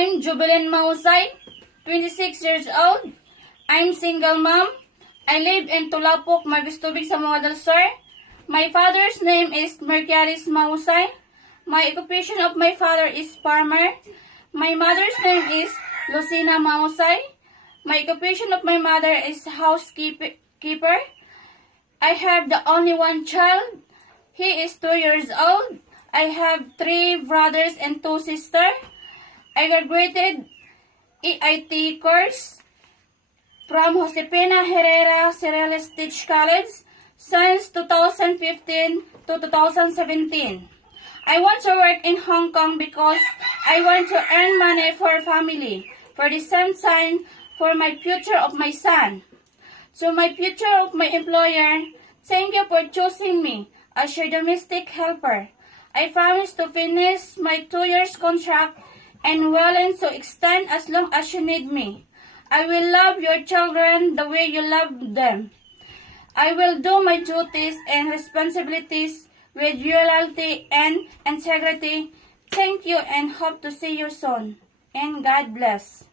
I'm Jubilin Mahusay, 26 years old. I'm single mom. I live in Tulapok, Magistubig, Zamboanga del Sur. My father's name is Mercaris Mahusay. My occupation of my father is farmer. My mother's name is Lucina Mahusay. My occupation of my mother is housekeeper. I have the only one child. He is 2 years old. I have 3 brothers and 2 sisters. I graduated EIT course from Josepina Herrera Cereales Teach College since 2015 to 2017. I want to work in Hong Kong because I want to earn money for family, for the same time, for my future of my son. So my future of my employer, thank you for choosing me as your domestic helper. I promise to finish my 2 years contract and willing to extend as long as you need me. I will love your children the way you love them. I will do my duties and responsibilities with loyalty and integrity. Thank you and hope to see you soon. And God bless.